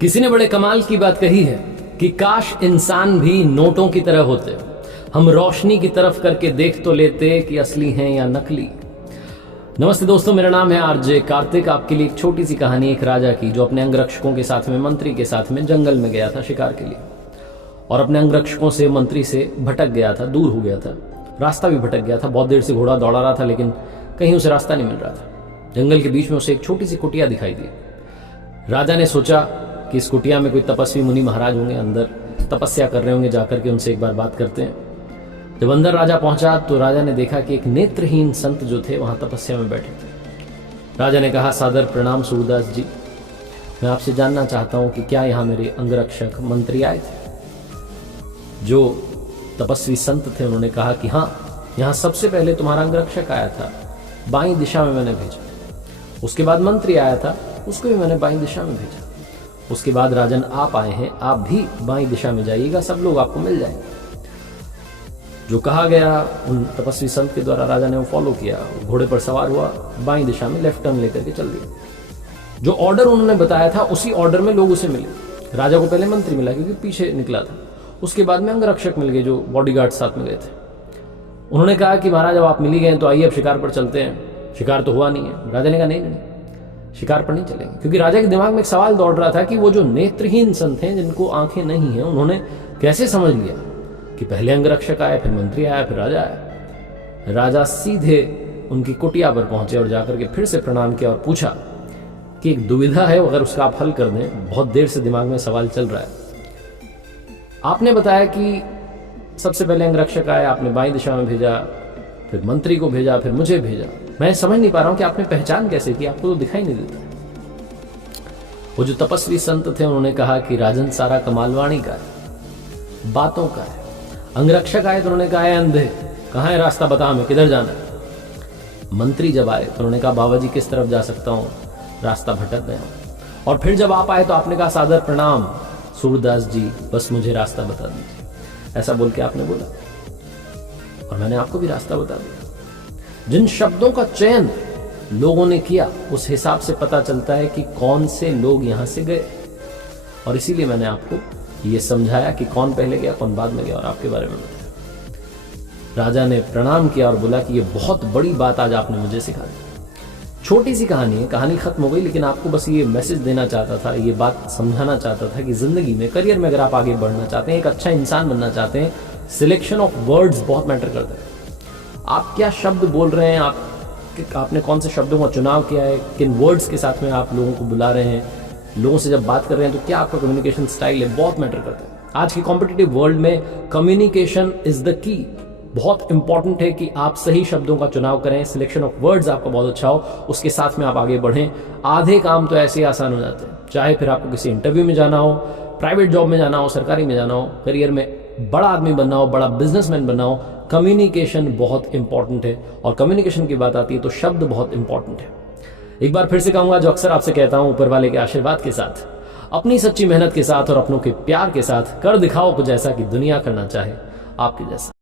किसी ने बड़े कमाल की बात कही है कि काश इंसान भी नोटों की तरह होते, हम रोशनी की तरफ करके देख तो लेते कि असली हैं या नकली। नमस्ते दोस्तों, मेरा नाम है आरजे कार्तिक। आपके लिए एक छोटी सी कहानी एक राजा की जो अपने अंगरक्षकों के साथ में, मंत्री के साथ में जंगल में गया था शिकार के लिए, और अपने अंगरक्षकों से, मंत्री से भटक गया था, दूर हो गया था, रास्ता भी भटक गया था। बहुत देर से घोड़ा दौड़ा रहा था लेकिन कहीं उसे रास्ता नहीं मिल रहा था। जंगल के बीच में उसे एक छोटी सी कुटिया दिखाई दी। राजा ने सोचा कि इस कुटिया में कोई तपस्वी मुनि महाराज होंगे, अंदर तपस्या कर रहे होंगे, जाकर के उनसे एक बार बात करते हैं। जब अंदर राजा पहुंचा तो राजा ने देखा कि एक नेत्रहीन संत जो थे वहां तपस्या में बैठे थे। राजा ने कहा, सादर प्रणाम सूरदास जी, मैं आपसे जानना चाहता हूं कि क्या यहाँ मेरे अंगरक्षक मंत्री आए थे? जो तपस्वी संत थे उन्होंने कहा कि हाँ, यहाँ सबसे पहले तुम्हारा अंगरक्षक आया था, बाईं दिशा में मैंने भेजा। उसके बाद मंत्री आया था, उसको भी मैंने बाईं दिशा में भेजा। उसके बाद राजन आप आए हैं, आप भी बाईं दिशा में जाइएगा, सब लोग आपको मिल जाएंगे। जो कहा गया उन तपस्वी संत के द्वारा राजा ने वो फॉलो किया। घोड़े पर सवार हुआ, बाईं दिशा में लेफ्ट टर्न लेकर के चल दिया। जो ऑर्डर उन्होंने बताया था उसी ऑर्डर में लोग उसे मिले। राजा को पहले मंत्री मिला क्योंकि पीछे निकला था, उसके बाद में अंगरक्षक मिल गए जो बॉडीगार्ड साथ में गए थे। उन्होंने कहा कि महाराज, अब आप मिल ही गए तो आइए अब शिकार पर चलते हैं। शिकार तो हुआ नहीं है। राजा ने कहा नहीं, शिकार पर नहीं चलेंगे, क्योंकि राजा के दिमाग में एक सवाल दौड़ रहा था कि वो जो नेत्रहीन संत हैं, जिनको आंखें नहीं हैं, उन्होंने कैसे समझ लिया कि पहले अंगरक्षक आया, फिर मंत्री आया, फिर राजा आया। राजा सीधे उनकी कुटिया पर पहुंचे और जाकर के फिर से प्रणाम किया और पूछा कि एक दुविधा है, अगर उसका आप हल कर दें, बहुत देर से दिमाग में सवाल चल रहा है। आपने बताया कि सबसे पहले अंगरक्षक आया, आपने बाईं दिशा में भेजा, फिर मंत्री को भेजा, फिर मुझे भेजा। मैं समझ नहीं पा रहा हूं कि आपने पहचान कैसे की, आपको तो दिखाई नहीं देता। वो जो तपस्वी संत थे उन्होंने कहा कि राजन, सारा कमाल वाणी का है, बातों का है। अंगरक्षक आए तो उन्होंने कहा, है अंधे, कहाँ है रास्ता, बता हमें, किधर जाना है। मंत्री जब आए तो उन्होंने कहा, बाबा जी किस तरफ जा सकता हूँ, रास्ता भटक गया हूँ। और फिर जब आप आए तो आपने कहा, सादर प्रणाम सूरदास जी, बस मुझे रास्ता बता दीजिए। ऐसा बोल के आपने बोला और मैंने आपको भी रास्ता बता दिया। जिन शब्दों का चयन लोगों ने किया उस हिसाब से पता चलता है कि कौन से लोग यहां से गए, और इसीलिए मैंने आपको ये समझाया कि कौन पहले गया, कौन बाद में गया, और आपके बारे में बताया। राजा ने प्रणाम किया और बोला कि ये बहुत बड़ी बात आज आपने मुझे सिखा दी। छोटी सी कहानी है, कहानी खत्म हो गई, लेकिन आपको बस ये मैसेज देना चाहता था, ये बात समझाना चाहता था कि जिंदगी में, करियर में अगर आप आगे बढ़ना चाहते हैं, एक अच्छा इंसान बनना चाहते हैं, सिलेक्शन ऑफ वर्ड्स बहुत मैटर करता है। आप क्या शब्द बोल रहे हैं, आपने कौन से शब्दों का चुनाव किया है, किन वर्ड्स के साथ में आप लोगों को बुला रहे हैं, लोगों से जब बात कर रहे हैं तो क्या आपका कम्युनिकेशन स्टाइल है, बहुत मैटर करता है। आज की कॉम्पिटिटिव वर्ल्ड में कम्युनिकेशन इज द की। बहुत इंपॉर्टेंट है कि आप सही शब्दों का चुनाव करें, सिलेक्शन ऑफ वर्ड्स आपका बहुत अच्छा हो, उसके साथ में आप आगे बढ़ें। आधे काम तो ऐसे ही आसान हो जाते हैं, चाहे फिर आपको किसी इंटरव्यू में जाना हो, प्राइवेट जॉब में जाना हो, सरकारी में जाना हो, करियर में बड़ा आदमी बनना हो, बड़ा बिजनेसमैन बनना हो, कम्युनिकेशन बहुत इंपॉर्टेंट है। और कम्युनिकेशन की बात आती है तो शब्द बहुत इंपॉर्टेंट है। एक बार फिर से कहूंगा, जो अक्सर आपसे कहता हूं, ऊपर वाले के आशीर्वाद के साथ, अपनी सच्ची मेहनत के साथ और अपनों के प्यार के साथ कर दिखाओ कुछ ऐसा कि दुनिया करना चाहे आपके जैसा।